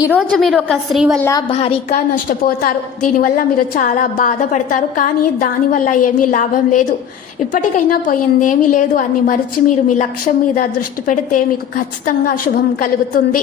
ఈ రోజు మీరు ఒక స్త్రీ వల్ల భారీగా నష్టపోతారు. దీనివల్ల మీరు చాలా బాధపడతారు. కానీ దానివల్ల ఏమీ లాభం లేదు. ఇప్పటికైనా పోయిందేమీ లేదు అని మరిచి మీరు మీ లక్ష్యం మీద దృష్టి పెడితే మీకు ఖచ్చితంగా శుభం కలుగుతుంది.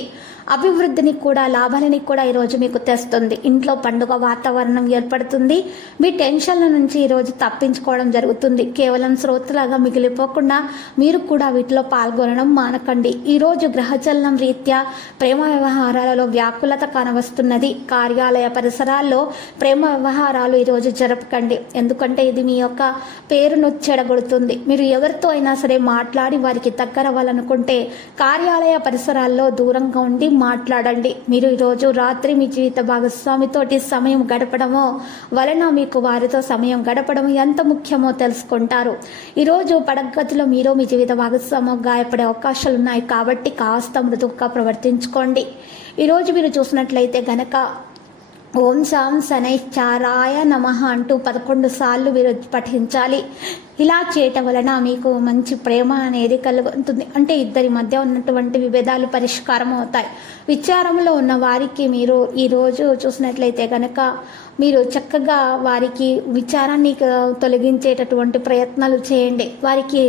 అభివృద్ధిని కూడా లాభాలని కూడా ఈరోజు మీకు తెస్తుంది. ఇంట్లో పండుగ వాతావరణం ఏర్పడుతుంది. మీ టెన్షన్ల నుంచి ఈరోజు తప్పించుకోవడం జరుగుతుంది. కేవలం శ్రోతలాగా మిగిలిపోకుండా మీరు కూడా వీటిలో పాల్గొనడం మానకండి. ఈరోజు గ్రహచలనం రీత్యా ప్రేమ వ్యవహారాలలో వ్యాకులత కనవస్తున్నది. కార్యాలయ పరిసరాల్లో ప్రేమ వ్యవహారాలు ఈరోజు జరపకండి. ఎందుకంటే ఇది మీ యొక్క పేరును చెడగొడుతుంది. మీరు ఎవరితో అయినా సరే మాట్లాడి వారికి దగ్గరవ్వాలనుకుంటే కార్యాలయ పరిసరాల్లో దూరంగా ఉండి మాట్లాడండి. మీరు ఈరోజు రాత్రి మీ జీవిత భాగస్వామితోటి సమయం గడపడమో వలన మీకు వారితో సమయం గడపడం ఎంత ముఖ్యమో తెలుసుకుంటారు. ఈరోజు పడగతిలో మీరు మీ జీవిత భాగస్వామి గాయపడే అవకాశాలు ఉన్నాయి కాబట్టి కాస్త మృదువుగా ప్రవర్తించుకోండి. ఈరోజు మీరు చూసినట్లయితే గనక ఓం సాం శనైశ్చారాయ నమ అంటూ పదకొండు సార్లు మీరు పఠించాలి. ఇలా చేయటం వలన మీకు మంచి ప్రేమ అనేది కలుగుతుంది. అంటే ఇద్దరి మధ్య ఉన్నటువంటి విభేదాలు పరిష్కారం అవుతాయి విచారంలో ఉన్న వారికి మీరు ఈరోజు చూసినట్లయితే కనుక మీరు చక్కగా వారికి విచారాన్ని తొలగించేటటువంటి ప్రయత్నాలు చేయండి. వారికి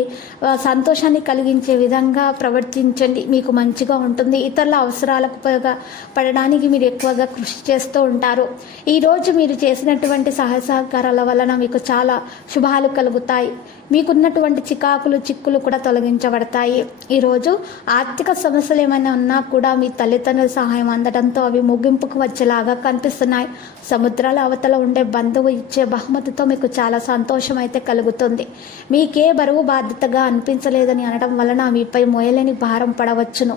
సంతోషాన్ని కలిగించే విధంగా ప్రవర్తించండి. మీకు మంచిగా ఉంటుంది. ఇతరుల అవసరాలకు ఉపయోగపడడానికి పడడానికి మీరు ఎక్కువగా కృషి చేస్తూ ఉంటారు. ఈరోజు మీరు చేసినటువంటి సహాయ సహకారాల వలన మీకు చాలా శుభాలు కలుగుతాయి. మీకున్నటువంటి చికాకులు చిక్కులు కూడా తొలగించబడతాయి. ఈరోజు ఆర్థిక సమస్యలు ఏమైనా ఉన్నా కూడా మీ తల్లిదండ్రుల సహాయం అందడంతో అవి ముగింపుకు వచ్చేలాగా కనిపిస్తున్నాయి. సముద్రాల అవతల ఉండే బంధువు ఇచ్చే బహుమతితో మీకు చాలా సంతోషం అయితే కలుగుతుంది. మీకే బరువు బాధ్యతగా అనిపించలేదని అనడం వలన మీపై మోయలేని భారం పడవచ్చును.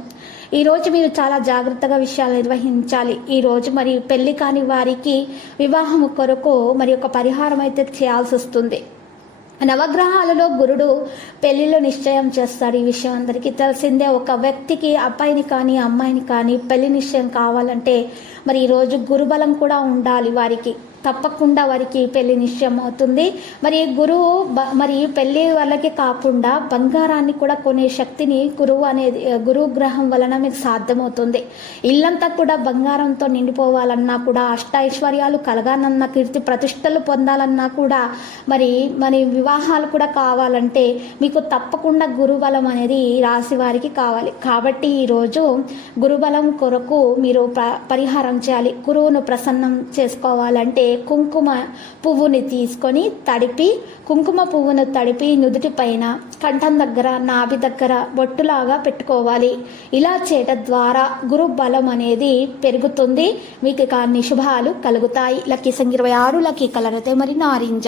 ఈరోజు మీరు చాలా జాగ్రత్తగా విషయాలు నిర్వహించాలి. ఈరోజు మరి పెళ్ళి కాని వారికి వివాహం కొరకు మరి ఒక పరిహారం అయితే చేయాల్సి వస్తుంది. నవగ్రహాలలో గురుడు పెళ్ళిలో నిశ్చయం చేస్తాడు. ఈ విషయం అందరికీ తెలిసిందే. ఒక వ్యక్తికి అబ్బాయిని కానీ అమ్మాయిని కానీ పెళ్ళి నిశ్చయం కావాలంటే మరి ఈరోజు గురుబలం కూడా ఉండాలి వారికి. తప్పకుండా వారికి పెళ్ళి నిశ్చయం అవుతుంది మరి గురువు బ- మరి పెళ్ళి వాళ్ళకి కాకుండా బంగారాన్ని కూడా కొనే శక్తిని గురువు అనేది గురువు గ్రహం వలన మీకు సాధ్యమవుతుంది. ఇల్లంతా కూడా బంగారంతో నిండిపోవాలన్నా కూడా అష్టైశ్వర్యాలు కలగాలన్నా కీర్తి ప్రతిష్టలు పొందాలన్నా కూడా మరి మరి వివాహాలు కూడా కావాలంటే మీకు తప్పకుండా గురుబలం అనేది రాశి వారికి కావాలి. కాబట్టి ఈరోజు గురుబలం కొరకు మీరు ప్ర- పరిహారం చేయాలి. గురువును ప్రసన్నం చేసుకోవాలంటే కుంకుమ పువ్వుని తీసుకొని తడిపి కుంకుమ పువ్వును తడిపి నుదుటి పైన కంఠం దగ్గర నాభి దగ్గర బొట్టులాగా పెట్టుకోవాలి. ఇలా చేయటం ద్వారా గురు బలం అనేది పెరుగుతుంది. మీకు ఇక శుభాలు కలుగుతాయి. లక్కీ సంఖ్య ఇరవై ఆరు లక్కీ కలర్ అయితే మరి నారింజ.